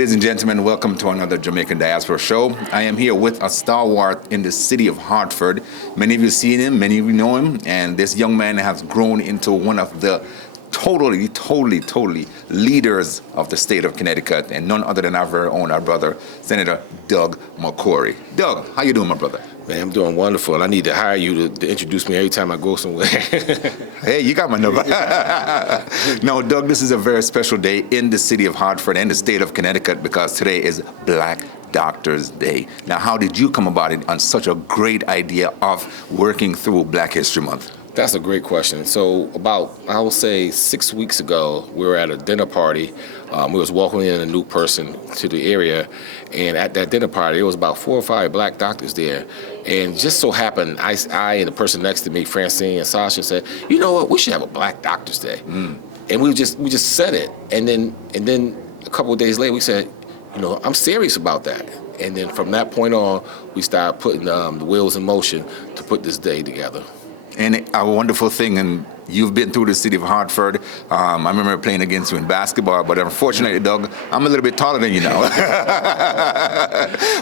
Ladies and gentlemen, welcome to another Jamaican Diaspora Show. I am here with a stalwart in the city of Hartford. Many of you seen him, many of you know him, and this young man has grown into one of the totally leaders of the state of Connecticut, and none other than our very own, our brother, Senator Doug McCrory. Doug, how you doing, my brother? Man, I'm doing wonderful, and I need to hire you to introduce me every time I go somewhere. Hey, you got my number. No, Doug, this is a very special day in the city of Hartford and the state of Connecticut because today is Black Doctors Day. Now, how did you come about it on such a great idea of working through Black History Month? That's a great question. So about, I will say 6 weeks ago, we were at a dinner party. We was welcoming in a new person to the area, and at that dinner party, there was about 4 or 5 Black doctors there. And just so happened, I and the person next to me, Francine and Sasha, said, you know what, we should have a Black Doctors Day. And we just said it. And then a couple of days later, we said, you know, I'm serious about that. And then from that point on, we started putting the wheels in motion to put this day together. And a wonderful thing, and you've been through the city of Hartford. I remember playing against you in basketball, but unfortunately, Doug, I'm a little bit taller than you now.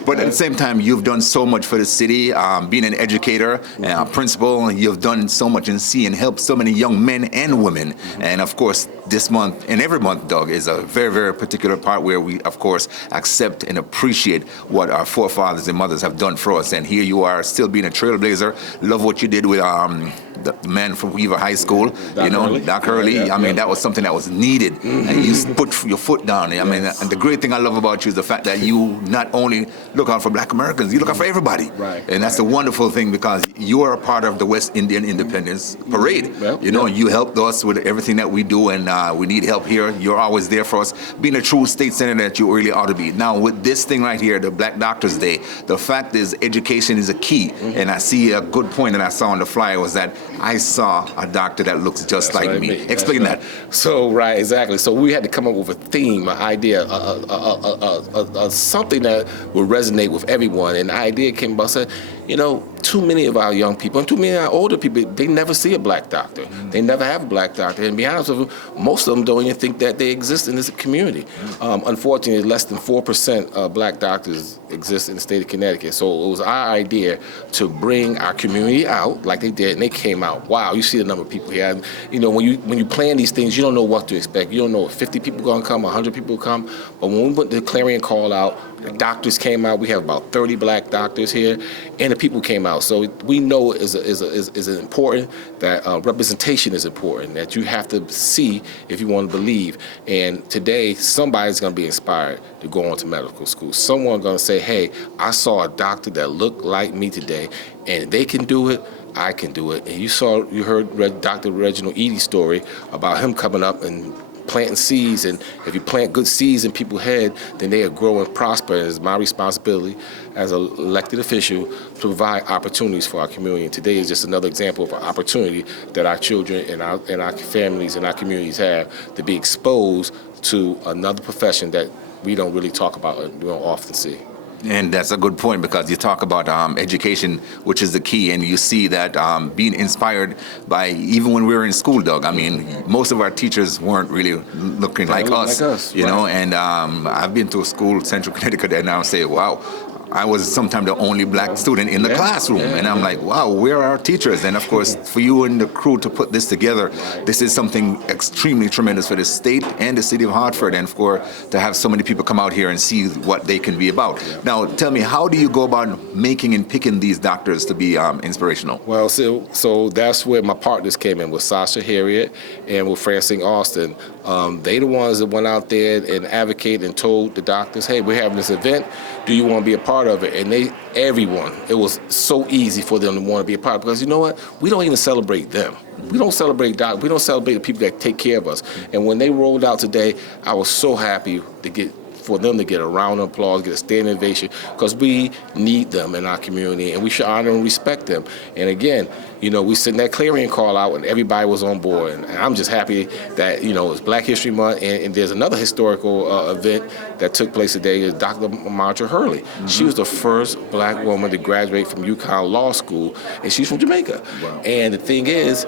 But at the same time, you've done so much for the city, being an educator and a principal. You've done so much in C and helped so many young men and women. And of course, this month and every month, Doug, is a very, very particular part where we, of course, accept and appreciate what our forefathers and mothers have done for us. And here you are, still being a trailblazer. Love what you did with the man from Weaver High School, Doc Hurley. I mean, that was something that was needed. And you put your foot down. I mean, and the great thing I love about you is the fact that you not only look out for Black Americans, you look out for everybody. Right. And that's a wonderful thing because you are a part of the West Indian Independence Parade. You helped us with everything that we do, and we need help here. You're always there for us, being a true state senator that you really ought to be. Now, with this thing right here, the Black Doctors Day, the fact is education is a key. And I see a good point that I saw on the flyer was that I saw a doctor that looks just like me. Explain that. So, right, exactly. So we had to come up with a theme, an idea, something that would resonate with everyone. And the idea came about, said, you know, too many of our young people and too many of our older people, they never see a Black doctor. They never have a Black doctor. And to be honest with you, most of them don't even think that they exist in this community. Unfortunately, less than 4% of Black doctors exist in the state of Connecticut. So it was our idea to bring our community out like they did, and they came out. Wow, you see the number of people here. And, you know, when you plan these things, you don't know what to expect. You don't know if 50 people going to come, 100 people come. But when we put the clarion call out, the doctors came out. We have about 30 Black doctors here, and the people came out. So we know is important that representation is important, that you have to see if you want to believe. And today, somebody's going to be inspired to go on to medical school. Someone's going to say, hey, I saw a doctor that looked like me today, and they can do it. I can do it. And you heard Dr. Reginald Eady's story about him coming up and planting seeds, and if you plant good seeds in people's head, then they will grow and prosper. And it's my responsibility as an elected official to provide opportunities for our community. And today is just another example of an opportunity that our children and our families and our communities have to be exposed to another profession that we don't really talk about and we don't often see. And that's a good point because you talk about education, which is the key, and you see that being inspired by, even when we were in school, Doug, I mean, most of our teachers weren't really looking like us, you know, and I've been to a school, Central Connecticut, and I would say, wow, I was sometimes the only Black student in the classroom, and I'm like, wow, where are our teachers? And of course, for you and the crew to put this together, this is something extremely tremendous for the state and the city of Hartford, and to have so many people come out here and see what they can be about. Now, tell me, how do you go about making and picking these doctors to be inspirational? Well, so that's where my partners came in with Sasha Harriet and with Francine Austin. They the ones that went out there and advocated and told the doctors, hey, we're having this event. Do you want to be a part of it? And it was so easy for them to want to be a part of it because you know what? We don't even celebrate them. We don't celebrate doctors. We don't celebrate the people that take care of us. And when they rolled out today, I was so happy for them to get a round of applause, get a standing ovation, because we need them in our community, and we should honor and respect them. And again, you know, we sent that clarion call out, and everybody was on board. And I'm just happy that, you know, it's Black History Month, and there's another historical event that took place today is Dr. Marjorie Hurley. She was the first Black woman to graduate from UConn Law School, and she's from Jamaica. Wow. And the thing is,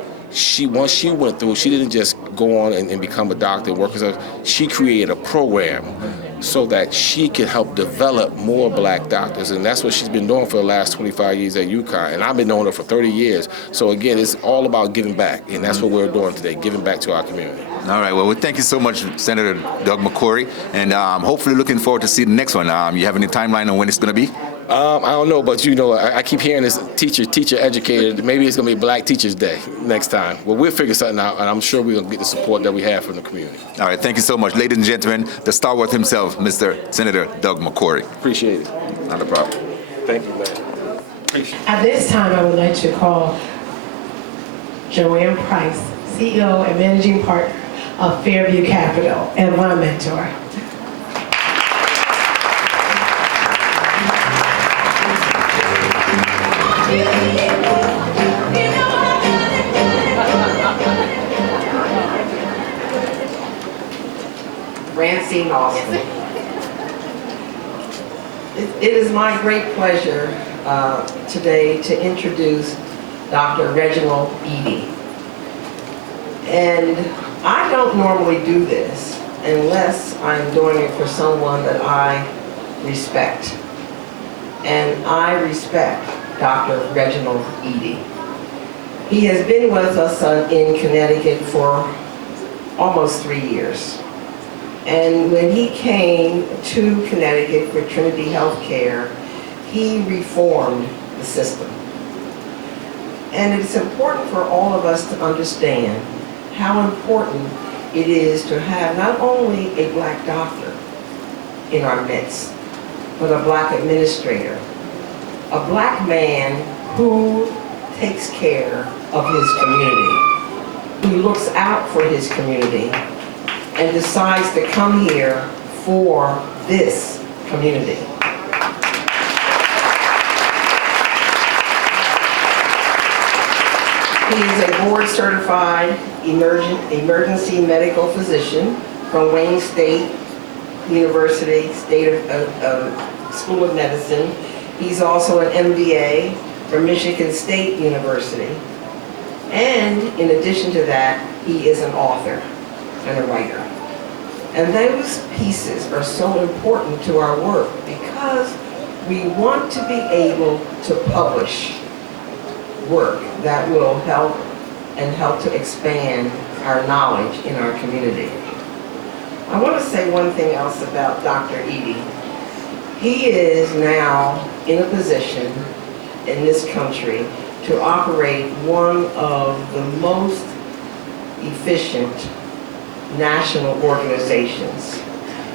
once she went through, she didn't just go on and become a doctor and work herself. She created a program so that she can help develop more black doctors. And that's what she's been doing for the last 25 years at UConn. And I've been doing it for 30 years. So again, it's all about giving back. And that's what we're doing today, giving back to our community. All right. Well, we thank you so much, Senator Doug McCrory, and hopefully looking forward to see the next one. You have any timeline on when it's going to be? I don't know, but I keep hearing this teacher, educator. Maybe it's going to be Black Teachers Day next time. Well, we'll figure something out, and I'm sure we're going to get the support that we have from the community. All right. Thank you so much. Ladies and gentlemen, the stalwart himself, Mr. Senator Doug McCrory. Appreciate it. Not a problem. Thank you, man. Appreciate it. At this time, I would like to call Joanne Price, CEO and Managing Partner of Fairview Capital, and my mentor. Francine Austin. It is my great pleasure today to introduce Dr. Reginald Eady. And I don't normally do this unless I'm doing it for someone that I respect. And I respect Dr. Reginald Eady. He has been with us in Connecticut for almost 3 years. And when he came to Connecticut for Trinity Healthcare, he reformed the system. And it's important for all of us to understand how important it is to have not only a black doctor in our midst, but a black administrator, a black man who takes care of his community, who looks out for his community, and decides to come here for this community. He is a board-certified emergency medical physician from Wayne State University, School of Medicine. He's also an MBA from Michigan State University. And in addition to that, he is an author and a writer. And those pieces are so important to our work because we want to be able to publish work that will help to expand our knowledge in our community. I want to say one thing else about Dr. Eady. He is now in a position in this country to operate one of the most efficient national organizations.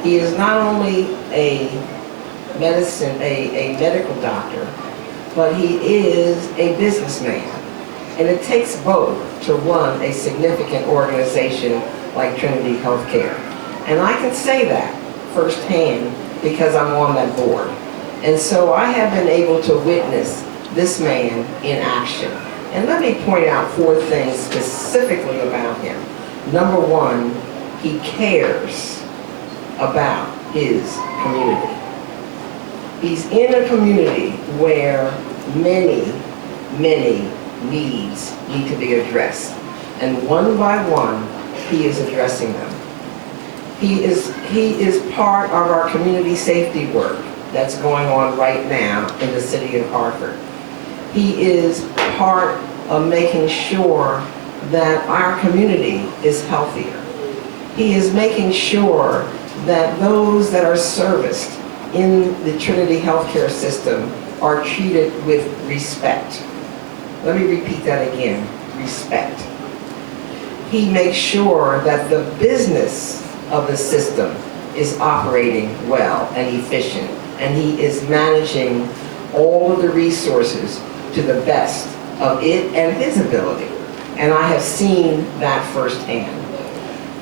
He is not only a medical doctor, but he is a businessman. And it takes both to run a significant organization like Trinity Healthcare. And I can say that firsthand because I'm on that board. And so I have been able to witness this man in action. And let me point out 4 things specifically about him. Number 1, he cares about his community. He's in a community where many needs need to be addressed. And one by one, he is addressing them. He is part of our community safety work that's going on right now in the city of Hartford. He is part of making sure that our community is healthier. He is making sure that those that are serviced in the Trinity healthcare system are treated with respect. Let me repeat that again, respect. He makes sure that the business of the system is operating well and efficient, and he is managing all of the resources to the best of it and his ability. And I have seen that firsthand.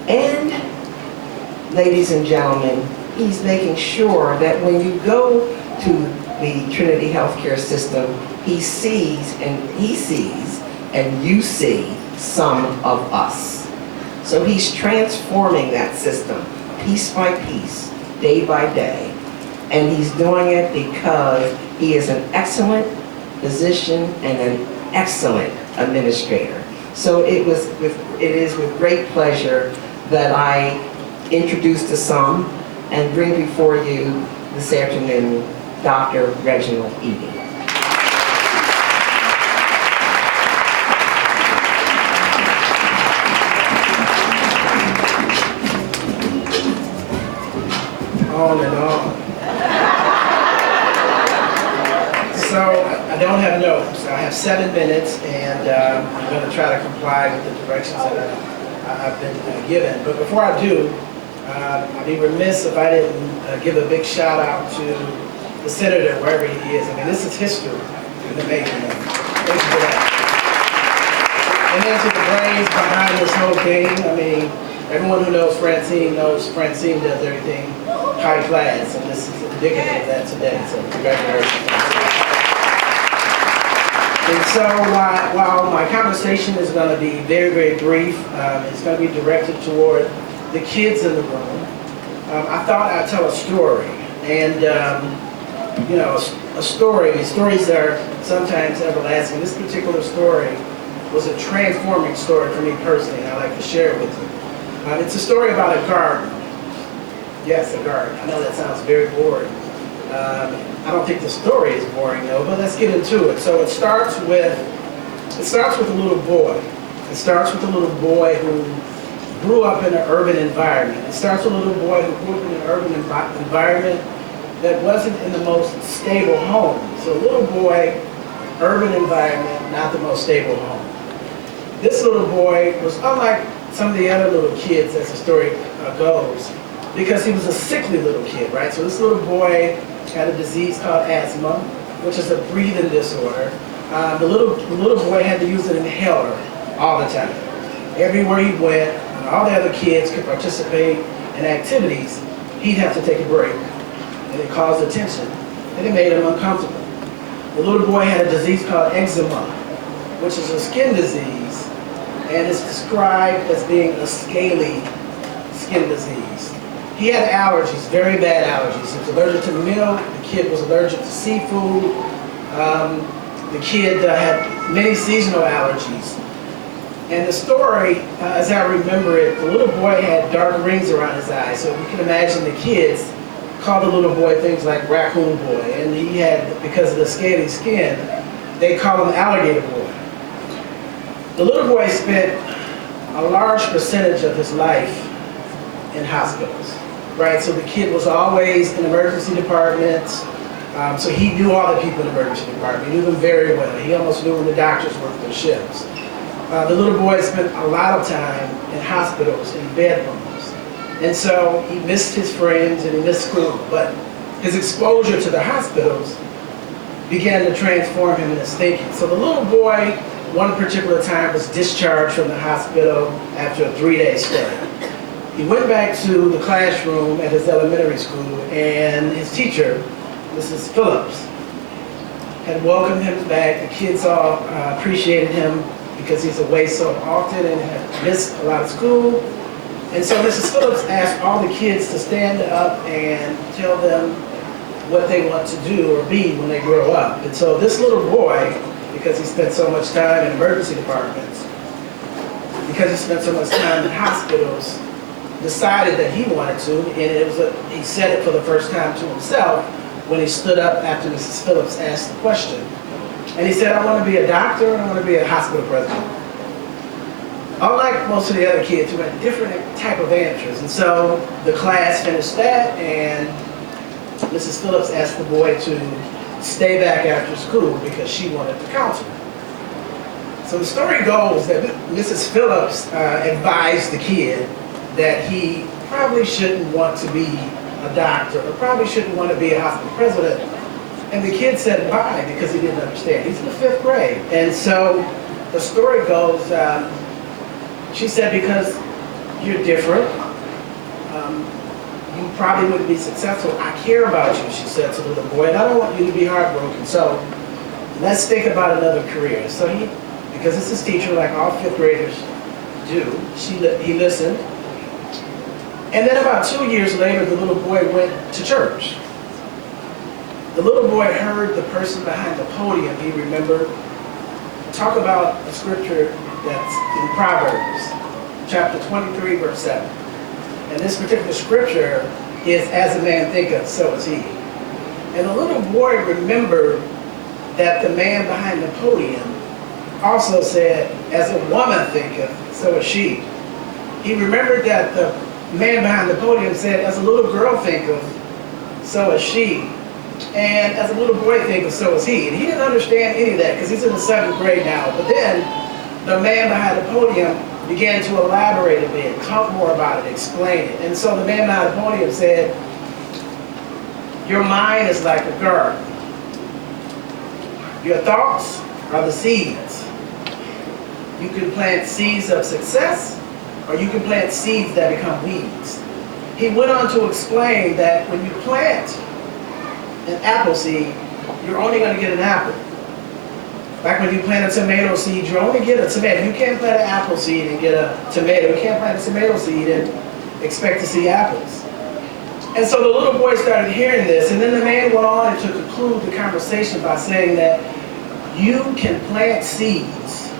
And, ladies and gentlemen, he's making sure that when you go to the Trinity healthcare system, he sees and you see some of us. So he's transforming that system piece by piece, day by day. And he's doing it because he is an excellent physician and an excellent administrator. So it is with great pleasure that I introduce to some and bring before you this afternoon Dr. Reginald Eby. On and on. So I don't have notes. I have 7 minutes, and I'm going to try to comply with the directions that I've been given. But before I do, I'd be remiss if I didn't give a big shout out to the senator, wherever he is. I mean, this is history in the making. Thank you for that. And then to the brains behind this whole game, I mean, everyone who knows Francine does everything high class, and this is indicative of that today. So congratulations. And so while my conversation is going to be very, very brief, it's going to be directed toward the kids in the room. I thought I'd tell a story. And, you know, stories are sometimes everlasting. This particular story was a transforming story for me personally, and I'd like to share it with you. It's a story about a garden. Yes, a garden. I know that sounds very boring. I don't think the story is boring though, but let's get into it. So it starts with a little boy. It starts with a little boy who grew up in an urban environment. It starts with a little boy who grew up in an urban environment that wasn't in the most stable home. So a little boy, urban environment, not the most stable home. This little boy was unlike some of the other little kids, as the story goes, because he was a sickly little kid, right? So this little boy had a disease called asthma, which is a breathing disorder. The little boy had to use an inhaler all the time. Everywhere he went, when all the other kids could participate in activities, he'd have to take a break. And it caused attention, and it made him uncomfortable. The little boy had a disease called eczema, which is a skin disease, and it's described as being a scaly skin disease. He had allergies, very bad allergies. He was allergic to milk. The kid was allergic to seafood. The kid had many seasonal allergies. And the story, as I remember it, the little boy had dark rings around his eyes. So you can imagine the kids called the little boy things like raccoon boy. And he had, because of the scaly skin, they called him alligator boy. The little boy spent a large percentage of his life in hospitals, right? So the kid was always in emergency departments. So he knew all the people in the emergency department. He knew them very well. He almost knew when the doctors worked their shifts. The little boy spent a lot of time in hospitals, in bedrooms. And so he missed his friends and he missed school. But his exposure to the hospitals began to transform him in his thinking. So the little boy, one particular time, was discharged from the hospital after a 3-day stay. He went back to the classroom at his elementary school, and his teacher, Mrs. Phillips, had welcomed him back. The kids all appreciated him because he's away so often and had missed a lot of school. And so Mrs. Phillips asked all the kids to stand up and tell them what they want to do or be when they grow up. And so this little boy, because he spent so much time in emergency departments, because he spent so much time in hospitals, decided that he wanted to, and he said it for the first time to himself when he stood up after Mrs. Phillips asked the question. And he said, I want to be a doctor and I want to be a hospital president. Unlike most of the other kids who had different type of answers. And so the class finished that, and Mrs. Phillips asked the boy to stay back after school because she wanted to counsel him. So the story goes that Mrs. Phillips advised the kid that he probably shouldn't want to be a doctor or probably shouldn't want to be a hospital president. And the kid said why? Because he didn't understand. He's in the 5th grade. And so the story goes, she said, because you're different, you probably wouldn't be successful. I care about you, she said to the little boy, and I don't want you to be heartbroken. So let's think about another career. So he, because it's his teacher, like all 5th graders do, he listened. And then about 2 years later, the little boy went to church. The little boy heard the person behind the podium, he remembered, talk about a scripture that's in Proverbs, chapter 23, verse 7. And this particular scripture is as a man thinketh, so is he. And the little boy remembered that the man behind the podium also said, as a woman thinketh, so is she. He remembered that the man behind the podium said, as a little girl thinketh, so is she. And as a little boy thinketh, so is he. And he didn't understand any of that because he's in the 7th grade now. But then the man behind the podium began to elaborate a bit, talk more about it, explain it. And so the man behind the podium said, your mind is like a garden. Your thoughts are the seeds. You can plant seeds of success, or you can plant seeds that become weeds. He went on to explain that when you plant an apple seed, you're only going to get an apple. Like when you plant a tomato seed, you only get a tomato. You can't plant an apple seed and get a tomato. You can't plant a tomato seed and expect to see apples. And so the little boy started hearing this, and then the man went on to conclude the conversation by saying that you can plant seeds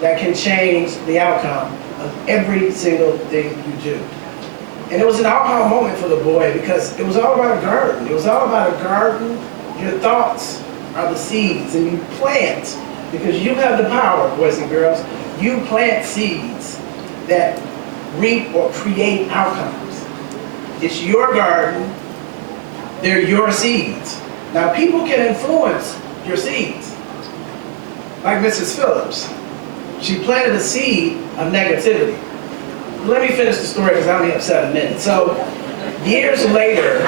that can change the outcome of every single thing you do. And it was an aha moment for the boy because it was all about a garden. It was all about a garden. Your thoughts are the seeds, and you plant, because you have the power, boys and girls, you plant seeds that reap or create outcomes. It's your garden, they're your seeds. Now people can influence your seeds. Like Mrs. Phillips, she planted a seed of negativity. Let me finish the story because I only have 7 minutes. So years later,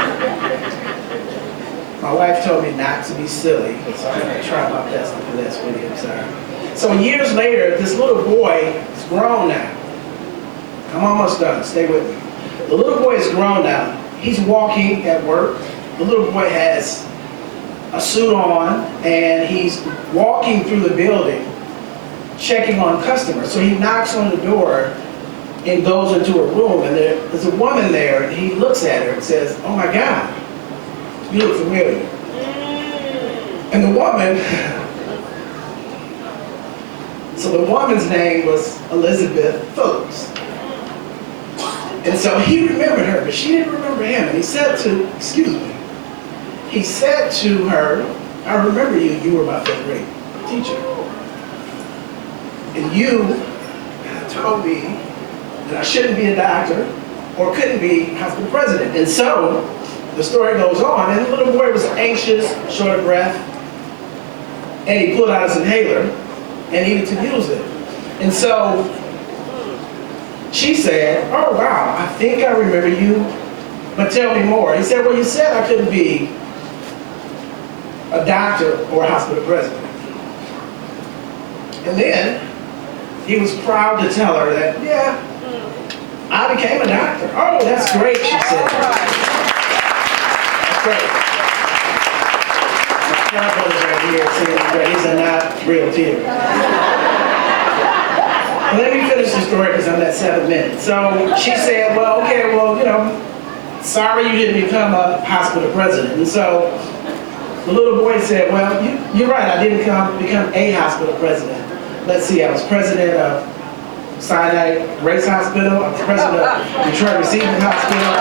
my wife told me not to be silly, so I'm going to try my best for this video. I'm sorry. So years later, this little boy is grown now. I'm almost done. Stay with me. The little boy is grown now. He's walking at work. The little boy has a suit on, and he's walking through the building, checking on customers. So he knocks on the door and goes into a room, and there's a woman there, and he looks at her and says, oh my God, you look familiar. And the woman, so the woman's name was Elizabeth Phillips. And so he remembered her, but she didn't remember him. And he said to her, I remember you, you were my 5th grade teacher. And you told me that I shouldn't be a doctor or couldn't be hospital president. And so the story goes on, and the little boy was anxious, short of breath, and he pulled out his inhaler and needed to use it. And so she said, oh wow, I think I remember you, but tell me more. He said, well, you said I couldn't be a doctor or a hospital president. And then he was proud to tell her that, yeah, I became a doctor. Oh, that's great, she said. That's great. My brothers right here saying these are not real tears. Let me finish the story because I'm at 7 minutes. So she said, well, okay, well, you know, sorry you didn't become a hospital president. And so the little boy said, well, you're right, I didn't become a hospital president. Let's see, I was president of Sinai Race Hospital, I was president of Detroit Receiving Hospital, I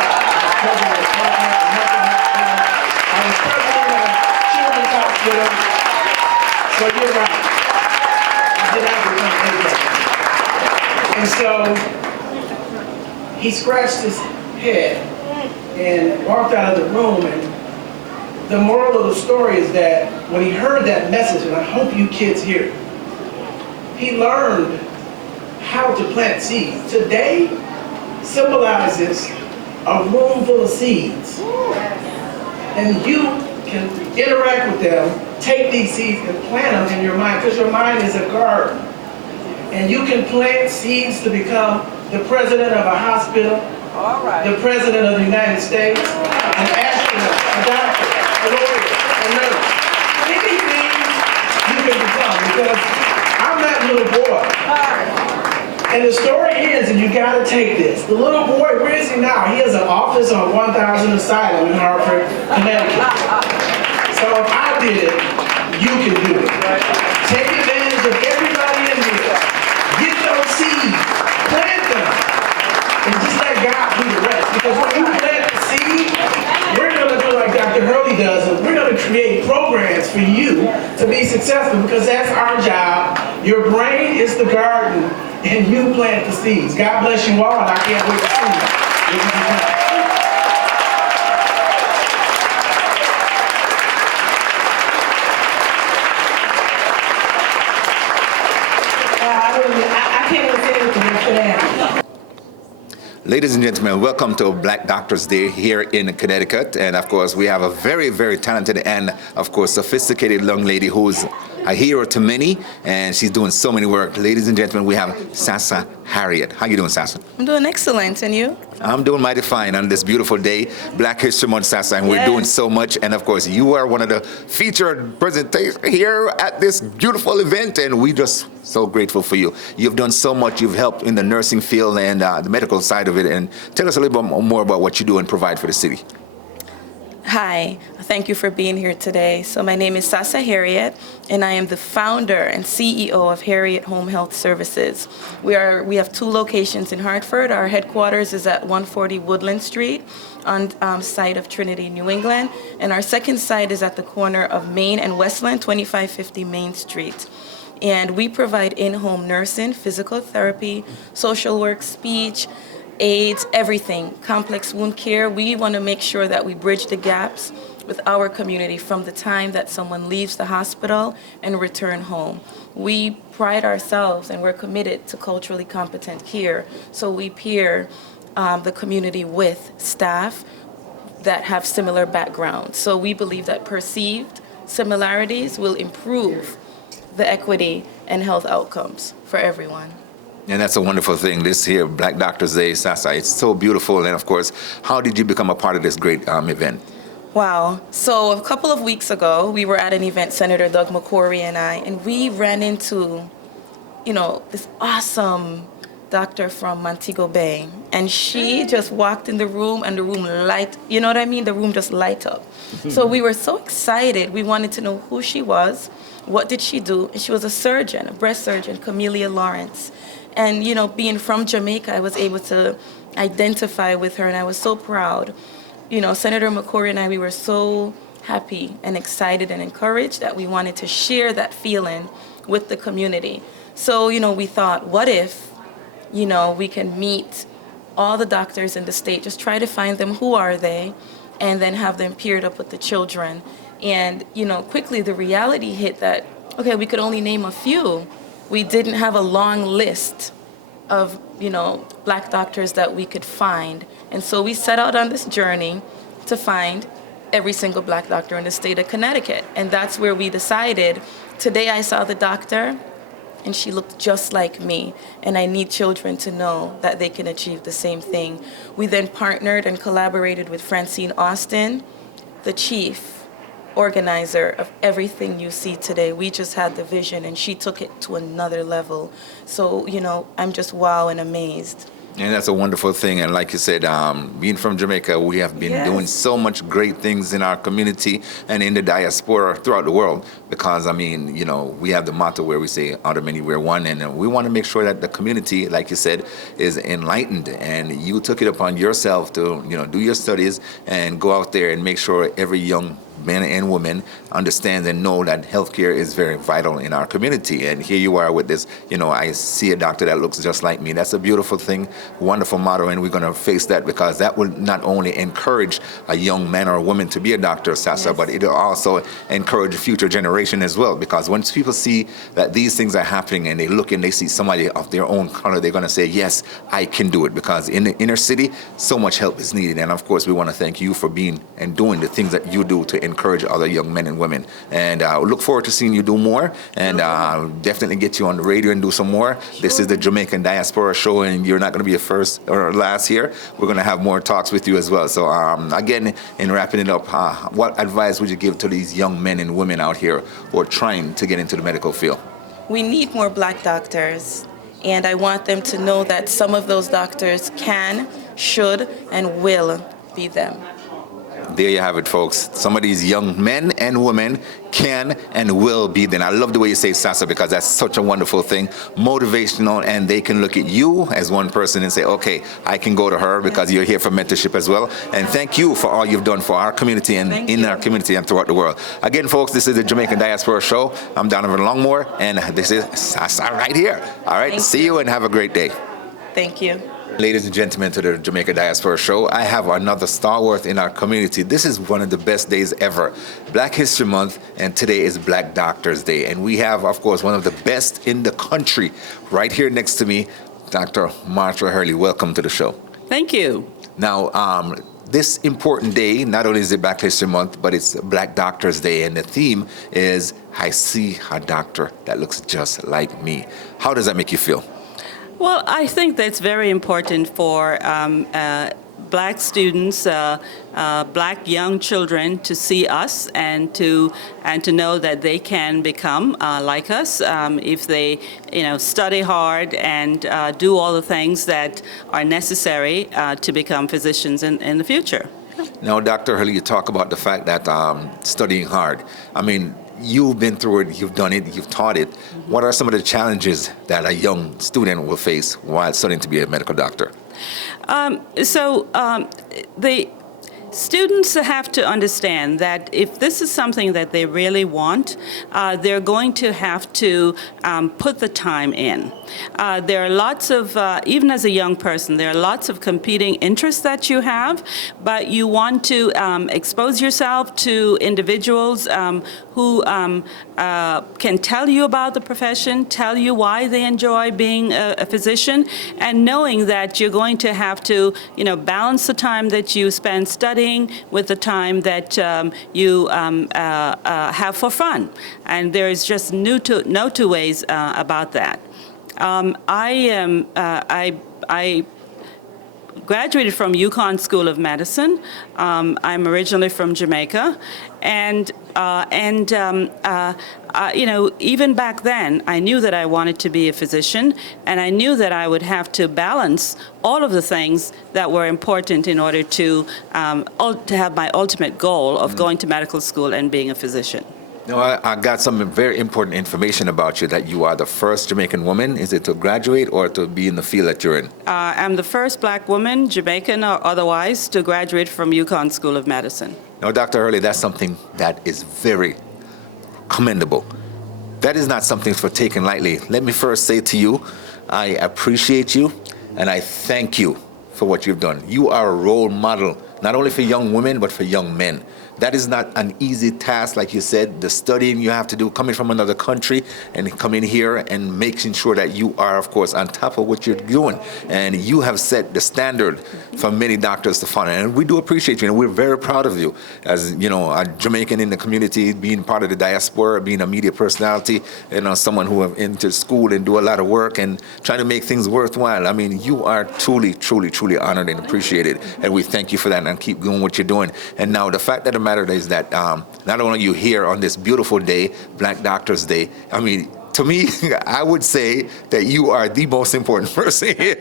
was president of Children's Hospital. So you're right, I did not become a president. And so he scratched his head and walked out of the room, and the moral of the story is that when he heard that message, and I hope you kids hear it, he learned how to plant seeds. Today symbolizes a room full of seeds. And you can interact with them, take these seeds and plant them in your mind, because your mind is a garden. And you can plant seeds to become the president of a hospital, the president of the United States, an astronaut, a doctor, a lawyer, a nurse. Anything you can become, because I'm that little boy. And the story ends, and you gotta take this. The little boy, where is he now? He has an office on 1000 Asylum in Hartford, Connecticut. So if I did it, you can do it. Take advantage of everybody in here. Get those seeds, plant them, and just let God do the rest. Because when you plant the seed, to be successful, because that's our job. Your brain is the garden, and you plant the seeds. God bless you all, and I can't wait to see you. I can't even say anything after that. Ladies and gentlemen, welcome to Black Doctors Day here in Connecticut. And of course, we have a very, very talented and, of course, sophisticated young lady who's a hero to many, and she's doing so many work. Ladies and gentlemen, we have Sasa Harriet. How you doing, Sasa? I'm doing excellent, and you? I'm doing mighty fine on this beautiful day, Black History Month, Sasa, and we're Yes. doing so much. And of course, you are one of the featured presenters here at this beautiful event, and we just so grateful for you. You've done so much. You've helped in the nursing field and the medical side of it. And tell us a little bit more about what you do and provide for the city. Hi, thank you for being here today. So my name is Sasa Harriet, and I am the founder and CEO of Harriet Home Health Services. We have 2 locations in Hartford. Our headquarters is at 140 Woodland Street on site of Trinity, New England, and our second site is at the corner of Main and Westland, 2550 Main Street. And we provide in-home nursing, physical therapy, social work, speech, AIDS, everything, complex wound care. We want to make sure that we bridge the gaps with our community from the time that someone leaves the hospital and return home. We pride ourselves and we're committed to culturally competent care. So we pair the community with staff that have similar backgrounds. So we believe that perceived similarities will improve the equity and health outcomes for everyone. And that's a wonderful thing. This here, Black Doctors Day, Sasa, it's so beautiful. And of course, how did you become a part of this great event? Wow. So a couple of weeks ago, we were at an event, Senator Doug McCorry and I, and we ran into, this awesome doctor from Montego Bay. And she just walked in the room and the room the room just light up. So we were so excited. We wanted to know who she was, what did she do? And she was a surgeon, a breast surgeon, Camellia Lawrence. And, being from Jamaica, I was able to identify with her, and I was so proud. Senator McCorry and I, we were so happy and excited and encouraged that we wanted to share that feeling with the community. So, we thought, what if, we can meet all the doctors in the state, just try to find them, who are they, and then have them paired up with the children. And, quickly the reality hit that, okay, we could only name a few. We didn't have a long list of, Black doctors that we could find. And so we set out on this journey to find every single Black doctor in the state of Connecticut. And that's where we decided, today I saw the doctor and she looked just like me. And I need children to know that they can achieve the same thing. We then partnered and collaborated with Francine Austin, the chief organizer of everything you see today. We just had the vision and she took it to another level. So, I'm just wow and amazed. And that's a wonderful thing. And like you said, being from Jamaica, we have been Yes. doing so much great things in our community and in the diaspora throughout the world. Because, we have the motto where we say, out of many, we're one. And we want to make sure that the community, like you said, is enlightened. And you took it upon yourself to, do your studies and go out there and make sure every young men and women understand and know that healthcare is very vital in our community. And here you are with this, I see a doctor that looks just like me. That's a beautiful thing, wonderful motto, and we're going to face that because that will not only encourage a young man or a woman to be a doctor, Sasa, Yes. but it'll also encourage future generation as well. Because once people see that these things are happening and they look and they see somebody of their own color, they're going to say, yes, I can do it. Because in the inner city, so much help is needed. And of course, we want to thank you for being and doing the things that you do to encourage other young men and women. And we look forward to seeing you do more, and definitely get you on the radio and do some more. This is the Jamaican Diaspora Show, and you're not going to be a first or last here. We're going to have more talks with you as well. So again, in wrapping it up, what advice would you give to these young men and women out here who are trying to get into the medical field? We need more Black doctors, and I want them to know that some of those doctors can, should, and will be them. there you have it, folks. Some of these young men and women can and will be there. And I love the way you say SASA, because that's such a wonderful thing, motivational, and they can look at you as one person and say, okay, I can go to her because you're here for mentorship as well. And thank you for all you've done for our community and in our community and throughout the world. Again, folks, this is the Jamaican Diaspora Show. I'm Donovan Longmore, and this is SASA right here. All right, see you and have a great day. Thank you. Ladies and gentlemen, to the Jamaica Diaspora Show, I have another stalwart in our community. This is one of the best days ever. Black History Month, and today is Black Doctors Day. And we have, of course, one of the best in the country right here next to me, Dr. Martha Hurley. Welcome to the show. Thank you. Now, this important day, not only is it Black History Month, but it's Black Doctors Day, and the theme is, I see a doctor that looks just like me. How does that make you feel? Well, I think that's very important for Black students, Black young children to see us and to know that they can become like us if they, study hard and do all the things that are necessary to become physicians in the future. Now, Dr. Hurley, you talk about the fact that studying hard. I mean, you've been through it, you've done it, you've taught it. What are some of the challenges that a young student will face while studying to be a medical doctor? The students have to understand that if this is something that they really want, they're going to have to put the time in. There are lots of, even as a young person, there are lots of competing interests that you have, but you want to expose yourself to individuals who can tell you about the profession, tell you why they enjoy being a physician, and knowing that you're going to have to, balance the time that you spend studying with the time that you have for fun. And there is just no two ways about that. I graduated from UConn School of Medicine. I'm originally from Jamaica, and even back then, I knew that I wanted to be a physician, and I knew that I would have to balance all of the things that were important in order to have my ultimate goal of going to medical school and being a physician. No, I got some very important information about you, that you are the first Jamaican woman. Is it to graduate or to be in the field that you're in? I'm the first Black woman, Jamaican or otherwise, to graduate from UConn School of Medicine. Now, Dr. Hurley, that's something that is very commendable. That is not something for taken lightly. Let me first say to you, I appreciate you and I thank you for what you've done. You are a role model, not only for young women, but for young men. That is not an easy task, like you said, the studying you have to do, coming from another country and coming here and making sure that you are, of course, on top of what you're doing. And you have set the standard for many doctors to follow. And we do appreciate you, and we're very proud of you as, a Jamaican in the community, being part of the diaspora, being a media personality, someone who have entered school and do a lot of work and trying to make things worthwhile. I mean, you are truly, truly, truly honored and appreciated. And we thank you for that, and keep doing what you're doing. And now the fact that the matter is that not only are you here on this beautiful day, Black Doctors Day, I mean, to me, I would say that you are the most important person here.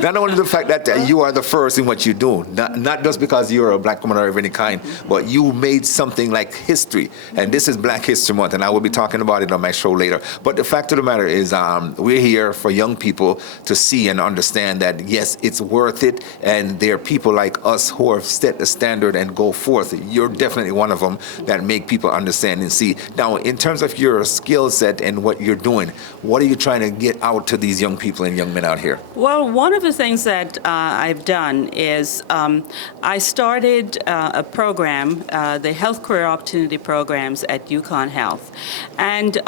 Not only the fact that you are the first in what you do, not just because you're a Black woman or of any kind, but you made something like history. And this is Black History Month, and I will be talking about it on my show later. But the fact of the matter is we're here for young people to see and understand that, yes, it's worth it, and there are people like us who have set the standard and go forth. You're definitely one of them that make people understand and see. Now, in terms of your skill set and what you're doing, what are you trying to get out to these young people and young men out here? Well, one of the things that I've done is I started a program, the Health Career Opportunity Programs at UConn Health. And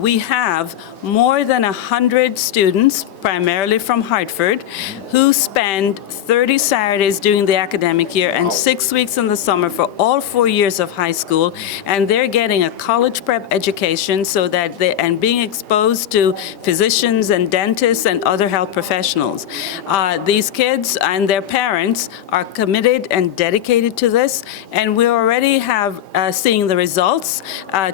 we have more than 100 students, primarily from Hartford, who spend 30 Saturdays during the academic year and 6 weeks in the summer for all 4 years of high school. And they're getting a college prep education so that and being exposed to physicians and dentists and other health professionals. These kids and their parents are committed and dedicated to this, and we already have seeing the results.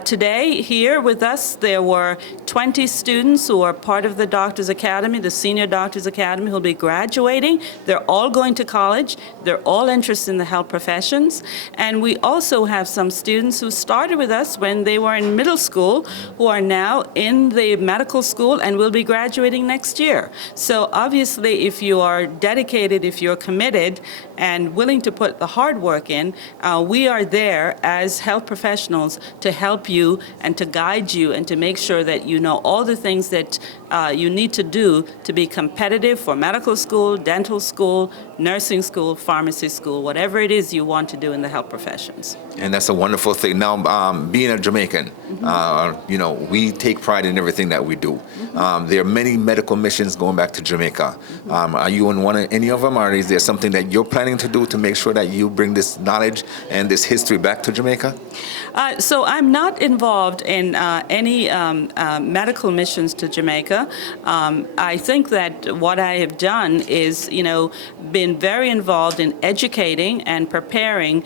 Today, here with us, there were 20 students who are part of the Doctors Academy Academy, the Senior Doctors Academy, who'll be graduating. They're all going to college. They're all interested in the health professions. And we also have some students who started with us when they were in middle school, who are now in the medical school and will be graduating next year. So obviously, if you are dedicated, if you're committed and willing to put the hard work in, we are there as health professionals to help you and to guide you and to make sure that you know all the things that you need to do to be competitive for medical school, dental school, nursing school, pharmacy school, whatever it is you want to do in the health professions. And that's a wonderful thing. Now, being a Jamaican, you know, we take pride in everything that we do. There are many medical missions going back to Jamaica. Are you in any of them, or is there something that you're planning to do to make sure that you bring this knowledge and this history back to Jamaica? So I'm not involved in any medical missions to Jamaica. I think that what I have done is, you know, been very involved in educating and preparing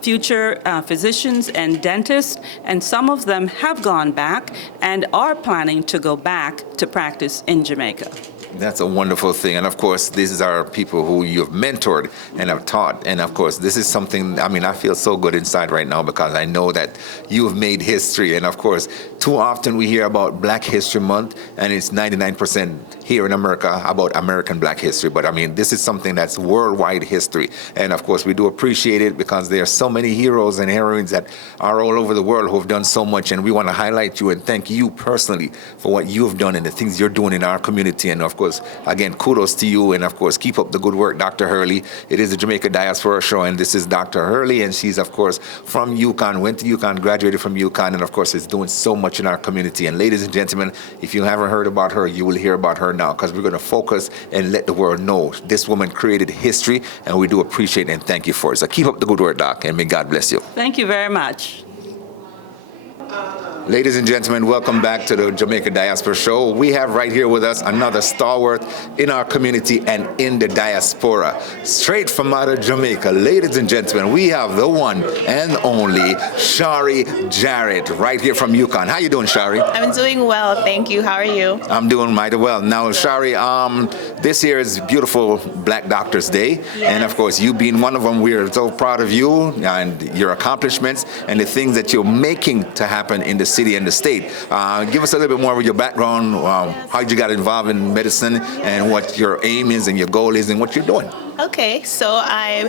future physicians and dentists, and some of them have gone back and are planning to go back to practice in Jamaica. That's a wonderful thing. And of course, these are people who you've mentored and have taught. And of course, this is something, I mean, I feel so good inside right now because I know that you have made history. And of course, too often we hear about Black History Month, and it's 99% here in America about American Black history. But I mean, this is something that's worldwide history. And of course, we do appreciate it because there are so many heroes and heroines that are all over the world who have done so much. And we want to highlight you and thank you personally for what you have done and the things you're doing in our community. And of course, again, kudos to you. And of course, keep up the good work, Dr. Hurley. It is the Jamaica Diaspora Show, and this is Dr. Hurley. And she's, of course, from UConn, went to UConn, graduated from UConn, and of course, is doing so much in our community. And ladies and gentlemen, if you haven't heard about her, you will hear about her now, because we're going to focus and let the world know this woman created history, and we do appreciate and thank you for it. So keep up the good work, Doc, and may God bless you. Thank you very much. Ladies and gentlemen, welcome back to the Jamaica Diaspora Show. We have right here with us another stalwart in our community and in the diaspora. Straight from out of Jamaica, ladies and gentlemen, we have the one and only Shari Jarrett right here from UConn. How you doing, Shari? I'm doing well, thank you. How are you? I'm doing mighty well. Now, Shari, this year is beautiful Black Doctors Day. Yes. And of course, you being one of them, we are so proud of you and your accomplishments and the things that you're making to happen in the city and the state. Give us a little bit more of your background, how you got involved in medicine, and what your aim is and your goal is and what you're doing. Okay, so I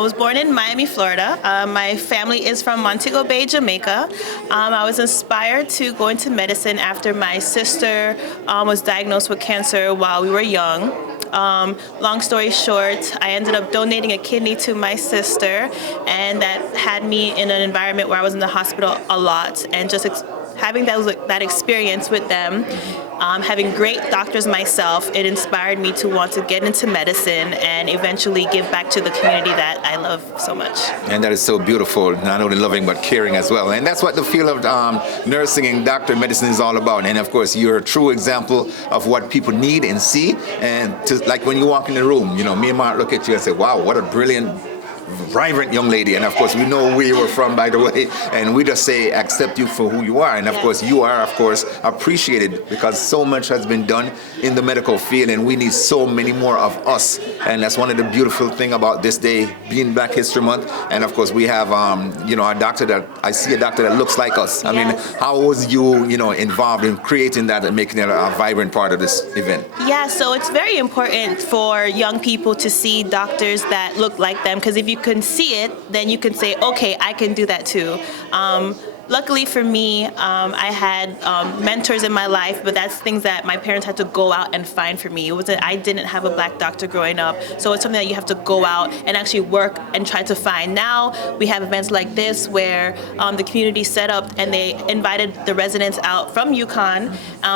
was born in Miami, Florida. My family is from Montego Bay, Jamaica. I was inspired to go into medicine after my sister was diagnosed with cancer while we were young. Long story short, I ended up donating a kidney to my sister, and that had me in an environment where I was in the hospital a lot, and just having that experience with them, having great doctors myself, it inspired me to want to get into medicine and eventually give back to the community that I love so much. And that is so beautiful, not only loving but caring as well. And that's what the field of nursing and doctor medicine is all about. And of course, you're a true example of what people need and see. And like when you walk in the room, you know, me and Mark look at you and say, wow, what a brilliant, vibrant young lady. And of course, we know where you were from, by the way, and we just say accept you for who you are. And of course, you are, of course, appreciated because so much has been done in the medical field, and we need so many more of us. And that's one of the beautiful things about this day being Black History Month. And of course, we have you know, a doctor that looks like us. I mean, how was you involved in creating that and making it a vibrant part of this event? Yeah, so it's very important for young people to see doctors that look like them, because if you can see it, then you can say, okay, I can do that too. Luckily for me, I had mentors in my life, but that's things that my parents had to go out and find for me. It was that I didn't have a Black doctor growing up, so it's something that you have to go out and actually work and try to find. Now we have events like this where the community set up and they invited the residents out from UConn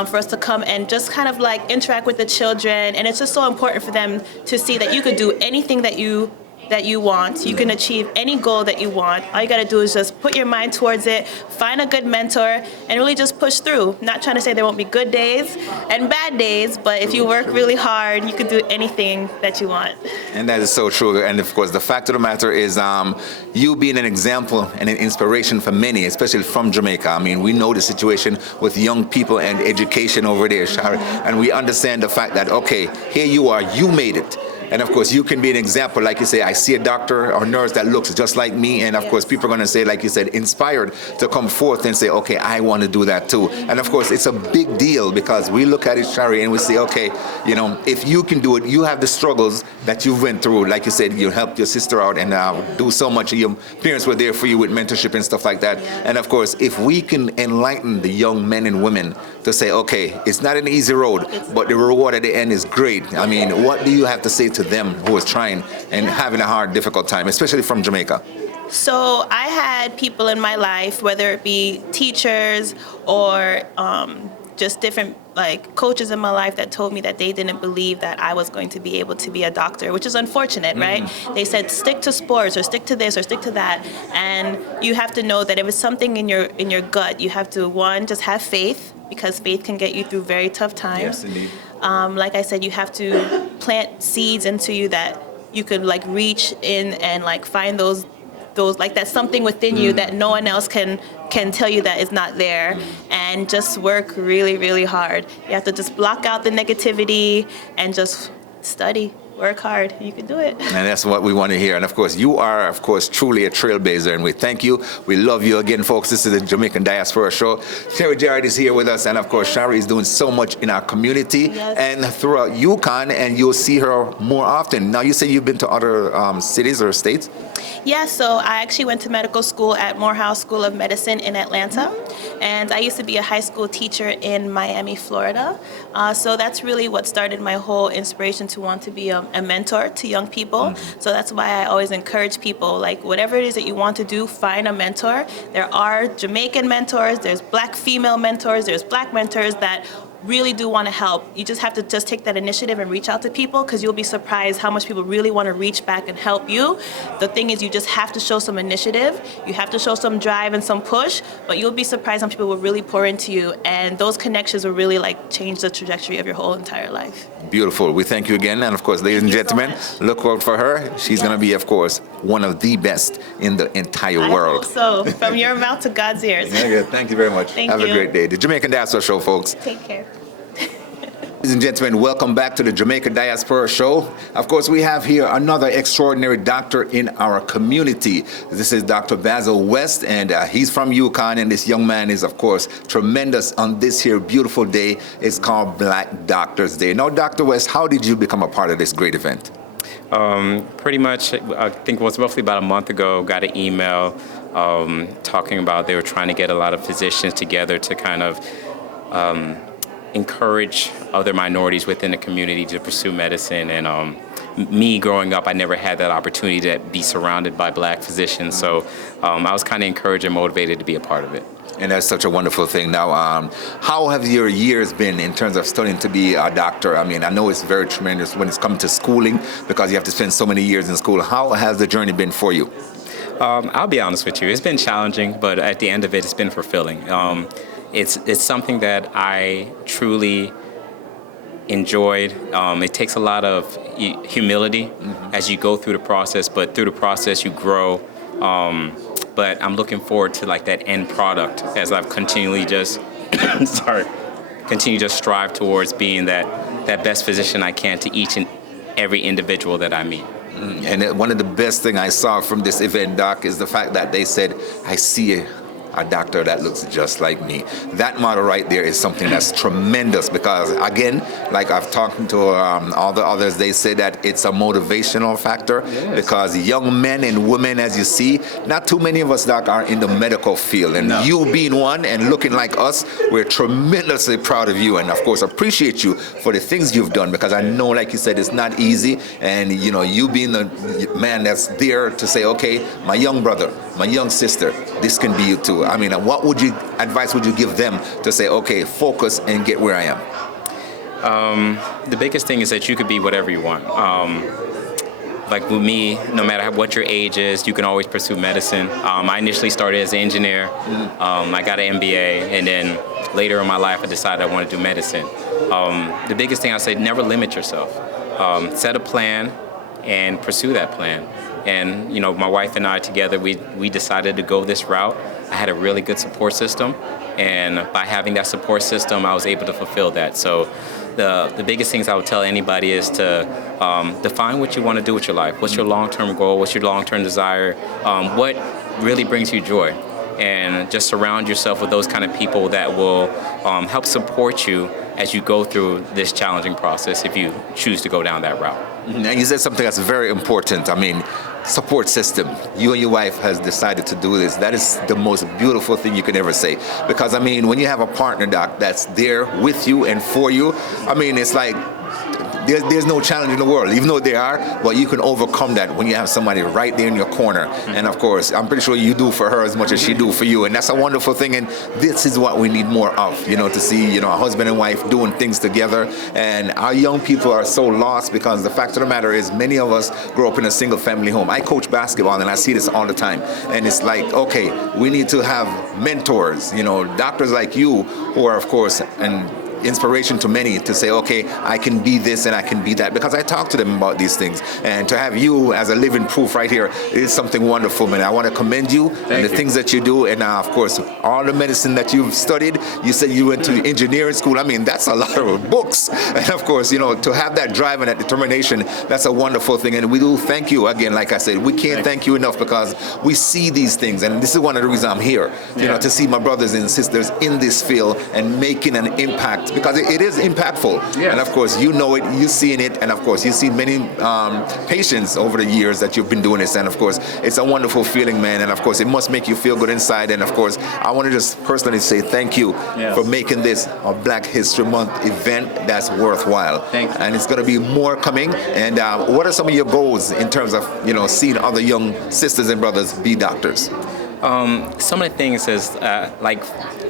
for us to come and just kind of like interact with the children, and it's just so important for them to see that you could do anything that you that you want. You can achieve any goal that you want. All you got to do is just put your mind towards it, find a good mentor, and really just push through. Not trying to say there won't be good days and bad days, but if you work really hard, you can do anything that you want. And that is so true. And of course, the fact of the matter is you being an example and an inspiration for many, especially from Jamaica. I mean, we know the situation with young people and education over there, Shari, and we understand the fact that, okay, here you are, you made it. And of course, you can be an example, like you say, I see a doctor or nurse that looks just like me, and of course, people are going to say, like you said, inspired to come forth and say, okay, I want to do that too. And of course, it's a big deal because we look at it, Shari, and we say, okay, you know, if you can do it, you have the struggles that you went through. Like you said, you helped your sister out and do so much. Your parents were there for you with mentorship and stuff like that. And of course, if we can enlighten the young men and women to say, okay, it's not an easy road, but the reward at the end is great. I mean, what do you have to say to them who is trying and having a hard, difficult time, especially from Jamaica? So I had people in my life, whether it be teachers or just different like coaches in my life that told me that they didn't believe that I was going to be able to be a doctor, which is unfortunate, right? They said stick to sports or stick to this or stick to that, and you have to know that if it's something in your gut, you have to, one, just have faith, because faith can get you through very tough times. Yes, indeed. Like I said, you have to plant seeds into you that you could like reach in and like find those like that's something within you that no one else can tell you that is not there, and just work really, really hard. You have to just block out the negativity and just study. Work hard. You can do it. And that's what we want to hear. And of course, you are, of course, truly a trailblazer. And we thank you. We love you again, folks. This is the Jamaican Diaspora Show. Sherry Jarrett is here with us. And of course, Shari is doing so much in our community and throughout UConn. And you'll see her more often. Now, you say you've been to other cities or states? Yeah, so I actually went to medical school at Morehouse School of Medicine in Atlanta. And I used to be a high school teacher in Miami, Florida. So that's really what started my whole inspiration to want to be a mentor to young people. So that's why I always encourage people, like whatever it is that you want to do, find a mentor. There are Jamaican mentors, there's Black female mentors, there's Black mentors that really do want to help. You just have to just take that initiative and reach out to people, because you'll be surprised how much people really want to reach back and help you. The thing is, you just have to show some initiative. You have to show some drive and some push, but you'll be surprised how people will really pour into you, and those connections will really like change the trajectory of your whole entire life. Beautiful. We thank you again. And of course, ladies and gentlemen, look out for her. She's going to be, of course, one of the best in the entire world. So from your mouth to God's ears. Yeah, thank you very much. Have a great day. The Jamaican Diaspora Show, folks. Take care. Ladies and gentlemen, welcome back to the Jamaica Diaspora Show. Of course, we have here another extraordinary doctor in our community. This is Dr. Basil West, and he's from UConn, and this young man is, of course, tremendous on this here beautiful day. It's called Black Doctors Day. Now, Dr. West, how did you become a part of this great event? Pretty much, I think it was roughly about a month ago, got an email talking about they were trying to get a lot of physicians together to kind of encourage other minorities within the community to pursue medicine. And me growing up, I never had that opportunity to be surrounded by Black physicians. So I was kind of encouraged and motivated to be a part of it. And that's such a wonderful thing. Now, how have your years been in terms of studying to be a doctor? I mean, I know it's very tremendous when it's come to schooling, because you have to spend so many years in school. How has the journey been for you? I'll be honest with you. It's been challenging, but at the end of it, it's been fulfilling. It's something that I truly enjoyed. It takes a lot of humility as you go through the process, but through the process you grow. But I'm looking forward to like that end product as I've continually just continue to strive towards being that best physician I can to each and every individual that I meet. And one of the best things I saw from this event, Doc, is the fact that they said, I see a doctor that looks just like me. That model right there is something that's tremendous, because again, like I've talked to all the others, they say that it's a motivational factor. Yes. Because young men and women, as you see, not too many of us, Doc, are in the medical field, and you being one and looking like us, we're tremendously proud of you, and of course appreciate you for the things you've done, because I know, like you said, it's not easy, and you know, you being the man that's there to say, okay, my young brother, my young sister, this can be you too. I mean, what advice would you give them to say, okay, focus and get where I am? The biggest thing is that you could be whatever you want. like with me, no matter what your age is, you can always pursue medicine. I initially started as an engineer. I got an MBA, and then later in my life, I decided I want to do medicine. The biggest thing I say, never limit yourself. Set a plan and pursue that plan. And you know, my wife and I together, we decided to go this route. I had a really good support system, and by having that support system, I was able to fulfill that. So the biggest things I would tell anybody is to define what you want to do with your life. What's your long-term goal? What's your long-term desire? What really brings you joy? And just surround yourself with those kind of people that will help support you as you go through this challenging process if you choose to go down that route. And you said something that's very important. I mean, support system. You and your wife has decided to do this. That is the most beautiful thing you can ever say. Because, I mean, when you have a partner, Doc, that's there with you and for you, I mean, it's like there's no challenge in the world, even though there are, but you can overcome that when you have somebody right there in your corner. And of course, I'm pretty sure you do for her as much as she do for you, and that's a wonderful thing. And this is what we need more of, you know, to see, you know, a husband and wife doing things together. And our young people are so lost because the fact of the matter is many of us grow up in a single family home. I coach basketball and I see this all the time. And it's like, okay, we need to have mentors, you know, doctors like you who are, of course, and inspiration to many to say, okay, I can be this and I can be that, because I talk to them about these things. And to have you as a living proof right here is something wonderful, man. I want to commend you and the things that you do, and of course, all the medicine that you've studied. You said you went to engineering school. I mean, that's a lot of books. And of course, you know, to have that drive and that determination, that's a wonderful thing. And we do thank you again. Like I said, we can't thank you enough, because we see these things, and this is one of the reasons I'm here, you know, to see my brothers and sisters in this field and making an impact, because it is impactful. Yes. And of course, you know it, you've seen it, and of course, you've seen many patients over the years that you've been doing this, and of course, it's a wonderful feeling, man, and of course, it must make you feel good inside, and of course, I want to just personally say thank you for making this a Black History Month event that's worthwhile. Thank you. And it's going to be more coming, and what are some of your goals in terms of, you know, seeing other young sisters and brothers be doctors? Some of the things is, like,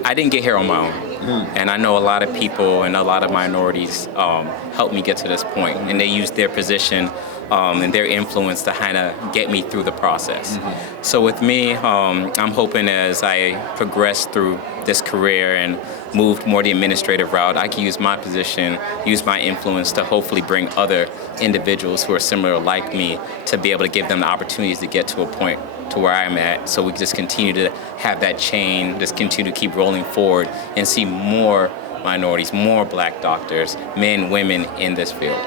I didn't get here on my own. And I know a lot of people and a lot of minorities helped me get to this point, and they used their position and their influence to kind of get me through the process. So with me, I'm hoping as I progress through this career and move more the administrative route, I can use my position, use my influence to hopefully bring other individuals who are similar like me to be able to give them the opportunities to get to a point to where I'm at, so we can just continue to have that chain, just continue to keep rolling forward and see more minorities, more Black doctors, men, women in this field.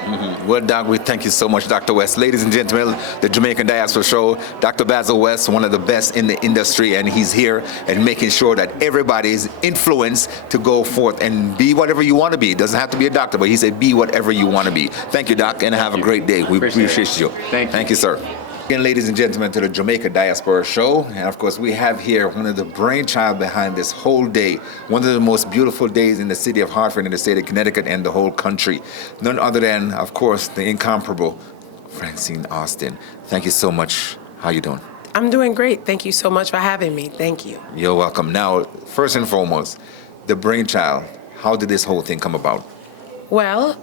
Well, Doc, we thank you so much, Dr. West. Ladies and gentlemen, the Jamaican Diaspora Show, Dr. Basil West, one of the best in the industry, and he's here and making sure that everybody is influenced to go forth and be whatever you want to be. It doesn't have to be a doctor, but he said be whatever you want to be. Thank you, Doc, and have a great day. We appreciate you. Thank you, sir. Again, ladies and gentlemen, to the Jamaica Diaspora Show. And of course, we have here one of the brainchild behind this whole day, one of the most beautiful days in the city of Hartford, in the state of Connecticut, and the whole country. None other than, of course, the incomparable Francine Austin. Thank you so much. How you doing? I'm doing great. Thank you so much for having me. Thank you. You're welcome. Now, first and foremost, the brainchild. How did this whole thing come about? Well,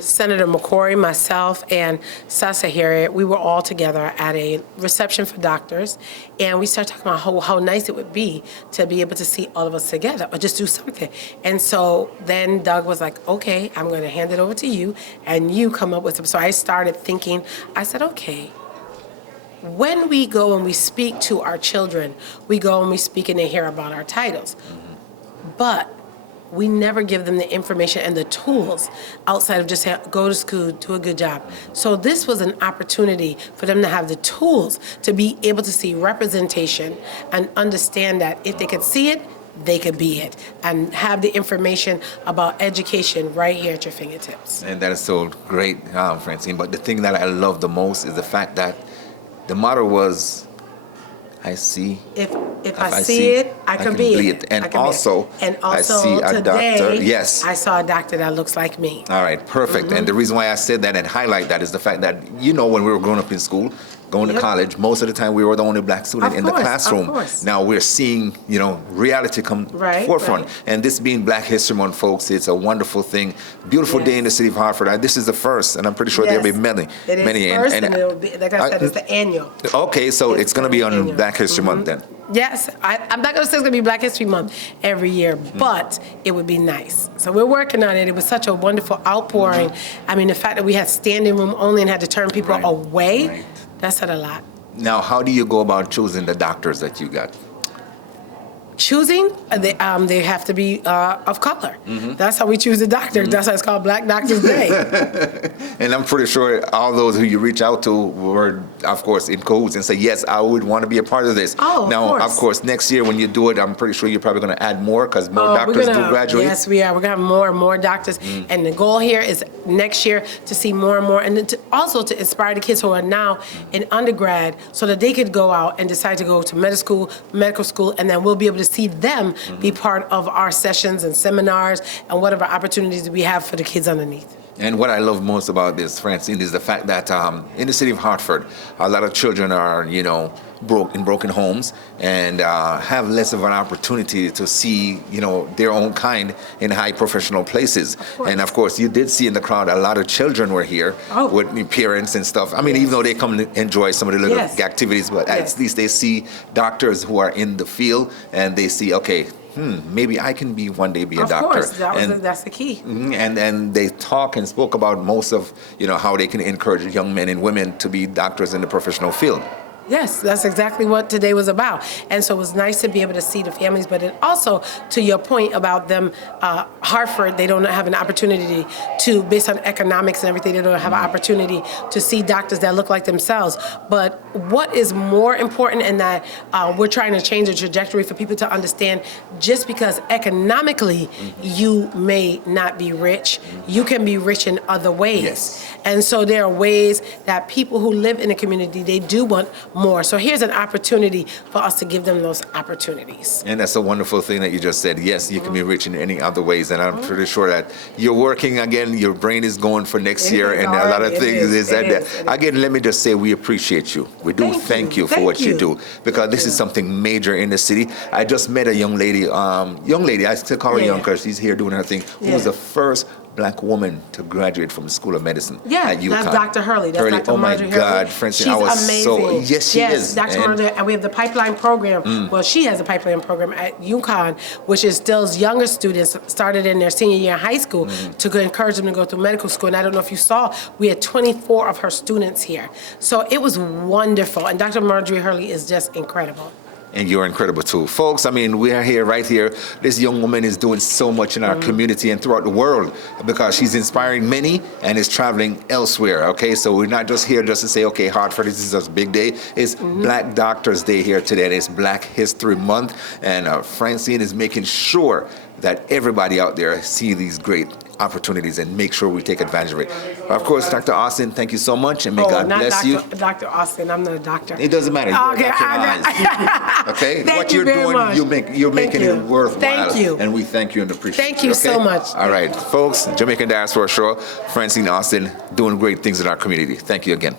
Senator McCrory, myself, and Sasa Harriet, we were all together at a reception for doctors, and we started talking about how nice it would be to be able to see all of us together or just do something. And so then Doug was like, okay, I'm going to hand it over to you, and you come up with some. So I started thinking, I said, okay, when we go and we speak to our children, we go and we speak and they hear about our titles. But we never give them the information and the tools outside of just say, go to school, do a good job. So this was an opportunity for them to have the tools to be able to see representation and understand that if they could see it, they could be it, and have the information about education right here at your fingertips. And that is so great, Francine. But the thing that I love the most is the fact that the motto was, I see. If I see it, I can be it. And also, I see a today, doctor. Yes. I saw a doctor that looks like me. All right, perfect. And the reason why I said that and highlight that is the fact that, you know, when we were growing up in school, going to Yep. college. Most of the time, we were the only black student Of in the course, of classroom. course. Now we're seeing, reality come Right, forefront. right. And this being Black History Month, folks, it's a wonderful thing. Beautiful day in the city of Hartford. This is the first, and I'm pretty sure there'll be many. It is many. first, and it'll be, like I said, it's the annual. Okay, so it's going to be on annual. Black History Month then. Yes, I'm not going to say it's going to be Black History Month every year, but it would be nice. So we're working on it. It was such a wonderful outpouring. I mean, the fact that we had standing room only and had to turn people Right. away, Right. that said a lot. Now, how do you go about choosing the doctors that you got? Choosing, they have to be of color. Mm-hmm. That's how we choose a doctor. That's why it's called Black Doctors Day. And I'm pretty sure all those who you reach out to were, of course, in cahoots and say, yes, I would want to be a part of this. Oh, of now, course. next year when you do it, I'm pretty sure you're probably going to add more because more We're doctors gonna- do graduate. Yes, we are. We're going to have more and more doctors. And the goal here is next year to see more and more, and then also to inspire the kids who are now in undergrad so that they could go out and decide to go to medical school, and then we'll be able to see them be part of our sessions and seminars and whatever opportunities we have for the kids underneath. And what I love most about this, Francine, is the fact that in the city of Hartford, a lot of children are, broken homes and have less of an opportunity to see, their own kind in high professional places. And of course, you did see in the crowd a lot of children were here with parents and stuff. I mean, even though they come to enjoy some of the little activities, but at least they see doctors who are in the field and they see, okay, maybe I can one day be a doctor. Of course, that's the key. And they talk and spoke about most of, how they can encourage young men and women to be doctors in the professional field. Yes, that's exactly what today was about. And so it was nice to be able to see the families, but it also, to your point about them, Hartford, they don't have an opportunity to, based on economics and everything, they don't have an opportunity to see doctors that look like themselves. But what is more important in that we're trying to change the trajectory for people to understand, just because economically you may not be rich, you can be rich in other ways. Yes. And so there are ways that people who live in the community, they do want more. So here's an opportunity for us to give them those opportunities. And that's a wonderful thing that you just said. Yes, you can be rich in any other ways. And I'm pretty sure that you're working again, your brain is going for next year, and a lot of things is that. Again, let me just say we appreciate you. We do thank you for what you do, because this is something major in the city. I just met a young lady, I still call her young because she's here doing her thing, who was the first Black woman to graduate from the School of Medicine at UConn. That's Dr. Hurley. That's Dr. Oh my Marjorie God, Hurley. Francine, She's I was amazing. yes, she is. Dr. Marjorie, and we have the pipeline program. Well, she has a pipeline program at UConn, which instills younger students, started in their senior year in high school, to encourage them to go through medical school. And I don't know if you saw, we had 24 of her students here. So it was wonderful. And Dr. Marjorie Hurley is just incredible. And you're incredible too. Folks, I mean, we are here, right here. This young woman is doing so much in our community and throughout the world, because she's inspiring many and is traveling elsewhere, okay? So we're not just here just to say, okay, Hartford, this is a big day. It's Black Doctors Day here today, and it's Black History Month. And Francine is making sure that everybody out there see these great opportunities and make sure we take advantage of it. Of course, Dr. Austin, thank you so much, and may God bless you. Dr. Austin, I'm not a doctor. It doesn't matter. You're Dr. Oz. Okay? Thank What you you're very doing, much. you're making you. it worthwhile. Thank you. And we thank you and appreciate Thank you so much. All right, folks, Jamaican Diaspora Show, Francine Austin doing great things in our community. Thank you again.